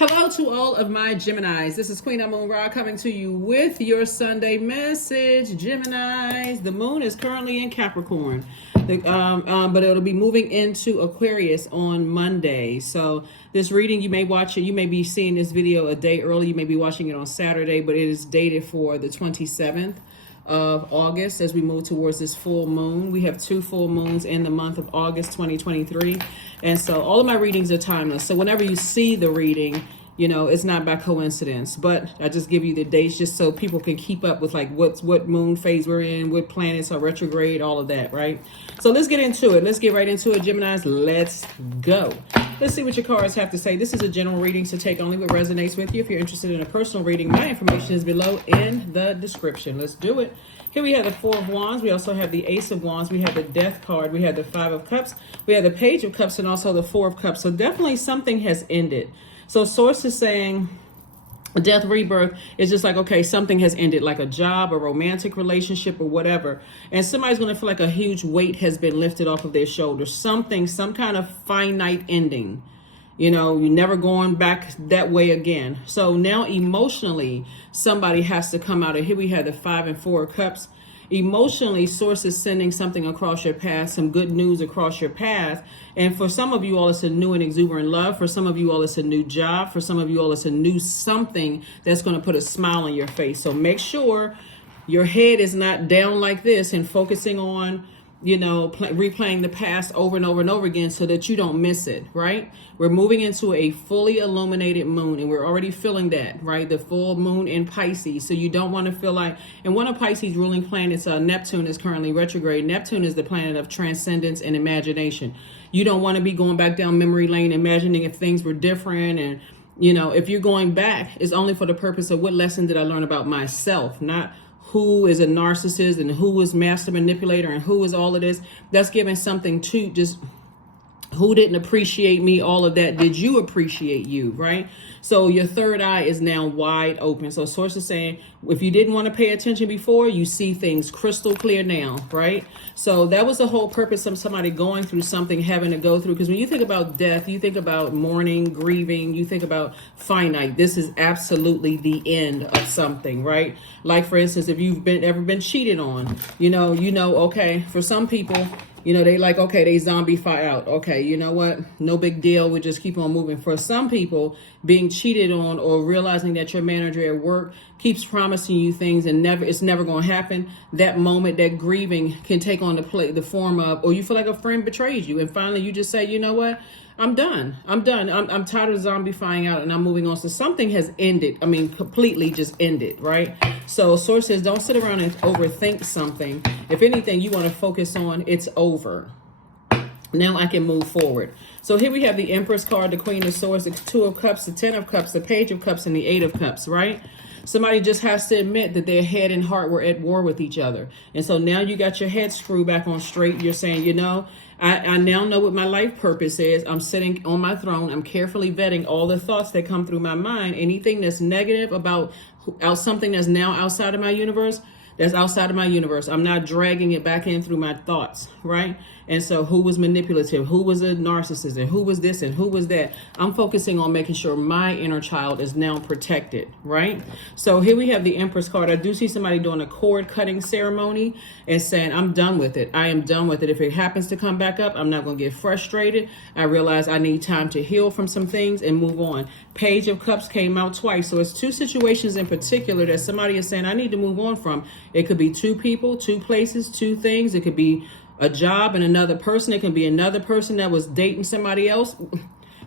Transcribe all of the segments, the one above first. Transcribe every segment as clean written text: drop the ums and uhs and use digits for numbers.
Hello to all of my Geminis. This is Queen Amun Ra coming to you with your Sunday message. Geminis, the moon is currently in Capricorn, but it'll be moving into Aquarius on Monday. So this reading, you may watch it. You may be seeing this video a day early. You may be watching it on Saturday, but it is dated for the 27th of August as we move towards this full moon. We have 2 full moons in the month of August 2023. And so all of my readings are timeless. So whenever you see the reading, you know, it's not by coincidence, but I just give you the dates just so people can keep up with like what moon phase we're in, what planets are retrograde, all of that, right? So let's get into it. Let's get right into it, Geminis. Let's go. Let's see what your cards have to say. This is a general reading, so take only what resonates with you. If you're interested in a personal reading, my information is below in the description. Let's do it. Here we have the 4 of Wands. We also have the Ace of Wands. We have the Death card. We have the 5 of Cups. We have the Page of Cups and also the 4 of Cups. So definitely something has ended. So Source is saying death rebirth is just like, okay, something has ended, like a job, a romantic relationship or whatever. And somebody's going to feel like a huge weight has been lifted off of their shoulders. Something, some kind of finite ending. You know, you're never going back that way again. So now emotionally, somebody has to come out. And here we have the 5 and 4 of Cups. Emotionally, Source is sending something across your path, some good news across your path. And for some of you all, it's a new and exuberant love. For some of you all, it's a new job. For some of you all, it's a new something that's going to put a smile on your face. So make sure your head is not down like this and focusing on, you know, replaying the past over and over and over again so that you don't miss it, right? We're moving into a fully illuminated moon and we're already feeling that, right? The full moon in Pisces. So you don't want to feel like, and one of Pisces ruling planets, Neptune, is currently retrograde. Neptune is the planet of transcendence and imagination. You don't want to be going back down memory lane, imagining if things were different. And, you know, if you're going back, it's only for the purpose of what lesson did I learn about myself, not who is a narcissist and who is master manipulator and who is all of this. That's giving something to just who didn't appreciate me, all of that. Did you appreciate you, right? So your third eye is now wide open. So Source is saying, if you didn't want to pay attention before, you see things crystal clear now, right? So that was the whole purpose of somebody going through something, having to go through. Because when you think about death, you think about mourning, grieving, you think about finite. This is absolutely the end of something, right? Like, for instance, if you've ever been cheated on, you know, okay, for some people, you know, they like, okay, they zombify out. Okay, you know what? No big deal. We just keep on moving. For some people, being cheated on or realizing that your manager at work keeps promising you things and it's never going to happen. That moment, that grieving can take on the form of, or you feel like a friend betrayed you. And finally, you just say, you know what? I'm done. I'm tired of zombifying out and I'm moving on. So something has ended. I mean, completely just ended, right? So Source says, don't sit around and overthink something. If anything, you want to focus on it's over. Now I can move forward. So here we have the Empress card, the Queen of Swords, the 2 of Cups, the 10 of Cups, the Page of Cups, and the 8 of Cups, right? Somebody just has to admit that their head and heart were at war with each other. And so now you got your head screwed back on straight. You're saying, you know, I now know what my life purpose is. I'm sitting on my throne. I'm carefully vetting all the thoughts that come through my mind. Anything that's negative about something that's now outside of my universe, that's outside of my universe. I'm not dragging it back in through my thoughts, right? And so who was manipulative? Who was a narcissist? And who was this and who was that? I'm focusing on making sure my inner child is now protected, right? So here we have the Empress card. I do see somebody doing a cord cutting ceremony and saying, I'm done with it. I am done with it. If it happens to come back up, I'm not going to get frustrated. I realize I need time to heal from some things and move on. Page of Cups came out twice. So it's 2 situations in particular that somebody is saying I need to move on from. It could be 2 people, 2 places, 2 things. It could be a job and another person. It can be another person that was dating somebody else.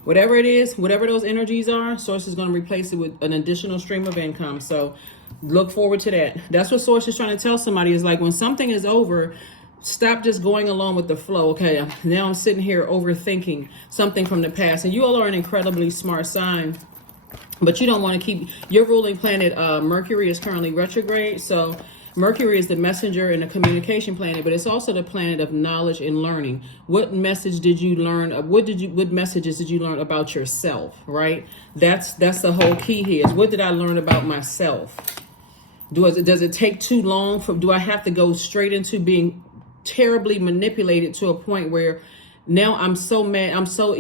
Whatever it is, whatever those energies are, Source is going to replace it with an additional stream of income. So look forward to that. That's what Source is trying to tell somebody is like when something is over, stop just going along with the flow. Okay, now I'm sitting here overthinking something from the past. And you all are an incredibly smart sign. But you don't want to keep your ruling planet. Mercury is currently retrograde. So Mercury is the messenger and the communication planet, but it's also the planet of knowledge and learning. What message did you learn? What messages did you learn about yourself, right? That's the whole key here is what did I learn about myself? Does it take too long? Do I have to go straight into being terribly manipulated to a point where now I'm so mad, I'm so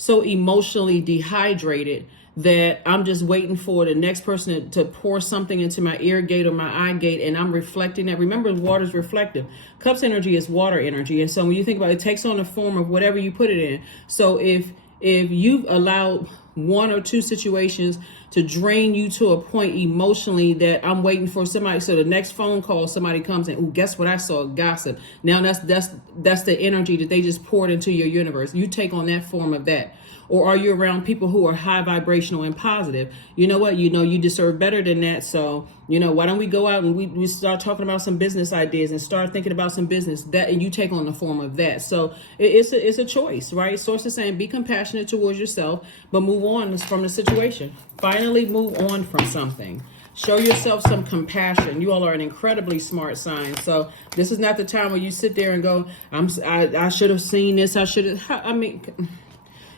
so emotionally dehydrated that I'm just waiting for the next person to pour something into my ear gate or my eye gate, and I'm reflecting that. Remember, water is reflective. Cups energy is water energy, and so when you think about it, it takes on the form of whatever you put it in. So if you've allowed one or two situations to drain you to a point emotionally that I'm waiting for somebody, so the next phone call, somebody comes in, oh, guess what I saw? Gossip. Now that's the energy that they just poured into your universe. You take on that form of that. Or are you around people who are high vibrational and positive? You know what? You know you deserve better than that. So, why don't we go out and we start talking about some business ideas and start thinking about some business that, and you take on the form of that. So it's a choice, right? Source is saying be compassionate towards yourself, but move on from the situation. Finally, move on from something. Show yourself some compassion. You all are an incredibly smart sign. So this is not the time where you sit there and go, I should have seen this.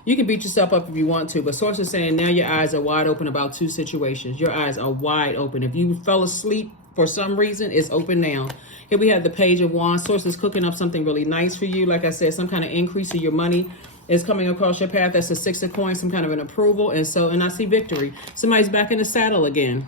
You can beat yourself up if you want to, but Source is saying now your eyes are wide open about two situations. Your eyes are wide open. If you fell asleep for some reason, it's open now. Here we have the Page of Wands. Source is cooking up something really nice for you. Like I said, some kind of increase in your money is coming across your path. That's the Six of Coins, some kind of an approval. And I see victory. Somebody's back in the saddle again.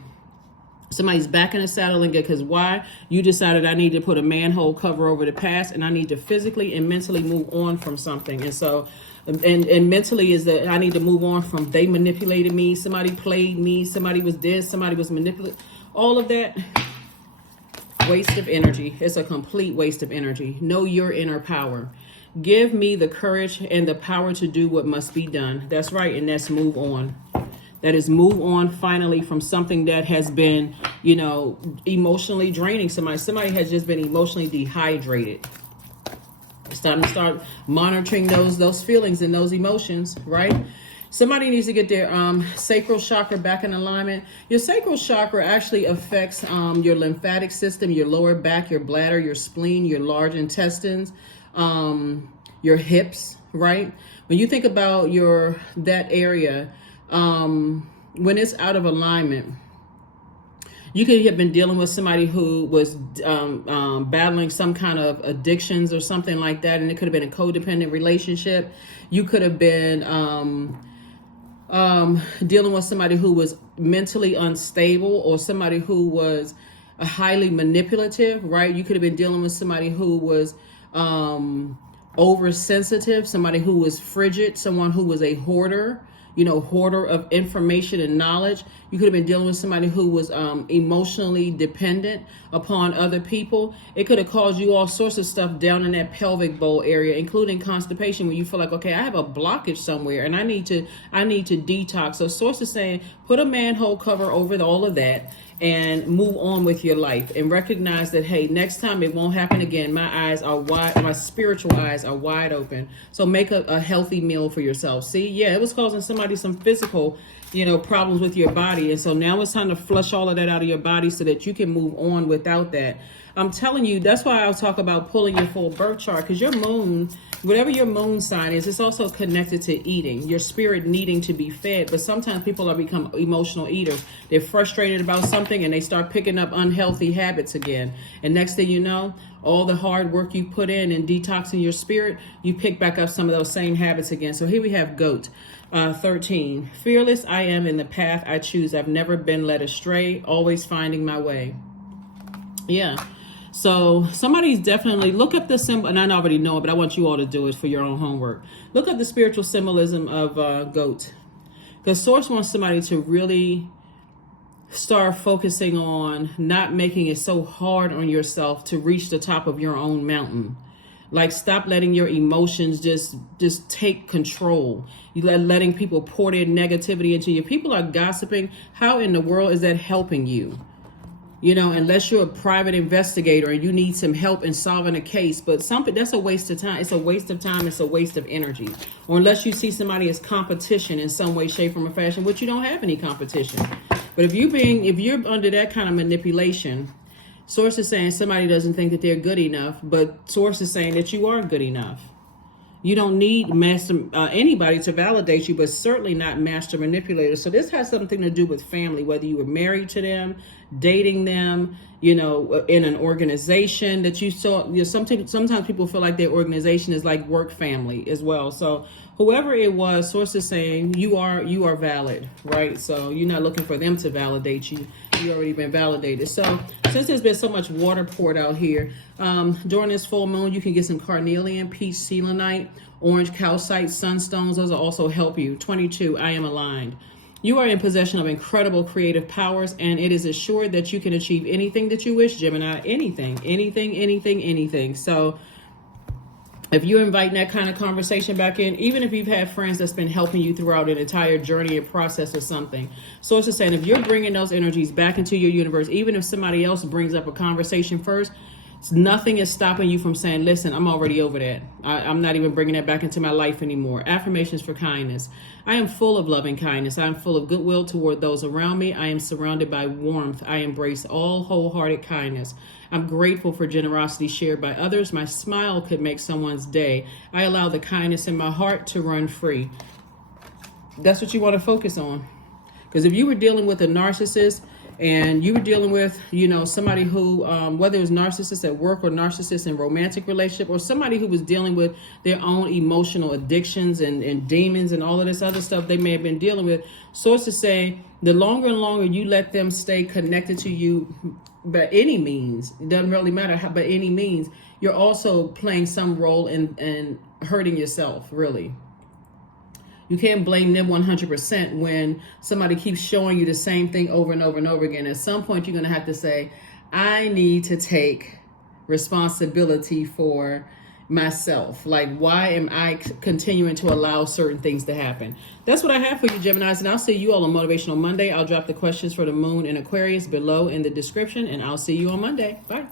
Somebody's back in the saddle again, because why? You decided I need to put a manhole cover over the past, and I need to physically and mentally move on from something. And so, and mentally is that I need to move on from they manipulated me, somebody played me, somebody was this, somebody was manipulated. All of that, waste of energy. It's a complete waste of energy. Know your inner power. Give me the courage and the power to do what must be done. That's right, and that's move on. That is move on finally from something that has been, emotionally draining somebody. Somebody has just been emotionally dehydrated. It's time to start monitoring those feelings and those emotions, right? Somebody needs to get their sacral chakra back in alignment. Your sacral chakra actually affects your lymphatic system, your lower back, your bladder, your spleen, your large intestines, your hips, right? When you think about that area, when it's out of alignment, you could have been dealing with somebody who was battling some kind of addictions or something like that, and it could have been a codependent relationship. You could have been dealing with somebody who was mentally unstable, or somebody who was highly manipulative, right? You could have been dealing with somebody who was oversensitive, somebody who was frigid, someone who was a hoarder, hoarder of information and knowledge. You could have been dealing with somebody who was emotionally dependent upon other people. It could have caused you all sorts of stuff down in that pelvic bowl area, including constipation, when you feel like, okay, I have a blockage somewhere and I need to detox. So Source is saying, put a manhole cover over all of that and move on with your life, and recognize that, hey, next time it won't happen again. My eyes are wide, my spiritual eyes are wide open. So make a healthy meal for yourself. See, yeah, it was causing somebody some physical, problems with your body. And so now it's time to flush all of that out of your body so that you can move on without that. I'm telling you, that's why I'll talk about pulling your full birth chart, because your moon, whatever your moon sign is, it's also connected to eating, your spirit needing to be fed. But sometimes people become emotional eaters. They're frustrated about something and they start picking up unhealthy habits again. And next thing you know, all the hard work you put in detoxing your spirit, you pick back up some of those same habits again. So here we have Goat. 13. Fearless I am in the path I choose. I've never been led astray, always finding my way. Yeah. So somebody's definitely, look up the symbol, and I already know it, but I want you all to do it for your own homework. Look up the spiritual symbolism of Goat. Because Source wants somebody to really start focusing on not making it so hard on yourself to reach the top of your own mountain. Like, stop letting your emotions just take control. You letting people pour their negativity into you. People are gossiping. How in the world is that helping you? Unless you're a private investigator and you need some help in solving a case, but that's a waste of time. It's a waste of time. It's a waste of energy. Or unless you see somebody as competition in some way, shape, form, or fashion, which you don't have any competition. But if you're under that kind of manipulation, Source is saying somebody doesn't think that they're good enough, but Source is saying that you are good enough. You don't need anybody to validate you, but certainly not master manipulators. So this has something to do with family, whether you were married to them, dating them, in an organization that you saw. Sometimes people feel like their organization is like work family as well. So whoever it was, source is saying you are valid, right? So you're not looking for them to validate you. You already been validated. So since there's been so much water poured out here, during this full moon, you can get some carnelian, peach selenite, orange calcite, sunstones. Those will also help you. 22, I am aligned. You are in possession of incredible creative powers, and it is assured that you can achieve anything that you wish, Gemini. Anything, anything, anything, anything. So if you're inviting that kind of conversation back in, even if you've had friends that's been helping you throughout an entire journey and process or something. So it's just saying, if you're bringing those energies back into your universe, even if somebody else brings up a conversation first, nothing is stopping you from saying, listen, I'm already over that. I'm not even bringing that back into my life anymore. Affirmations for kindness. I am full of loving kindness. I am full of goodwill toward those around me. I am surrounded by warmth. I embrace all wholehearted kindness. I'm grateful for generosity shared by others. My smile could make someone's day. I allow the kindness in my heart to run free. That's what you want to focus on. Because if you were dealing with a narcissist, and you were dealing with, somebody who, whether it was narcissist at work or narcissist in romantic relationship, or somebody who was dealing with their own emotional addictions and demons and all of this other stuff they may have been dealing with, sources say the longer and longer you let them stay connected to you by any means, it doesn't really matter how, by any means, you're also playing some role in hurting yourself, really. You can't blame them 100% when somebody keeps showing you the same thing over and over and over again. At some point, you're going to have to say, I need to take responsibility for myself. Like, why am I continuing to allow certain things to happen? That's what I have for you, Geminis, and I'll see you all on Motivational Monday. I'll drop the questions for the moon in Aquarius below in the description, and I'll see you on Monday. Bye.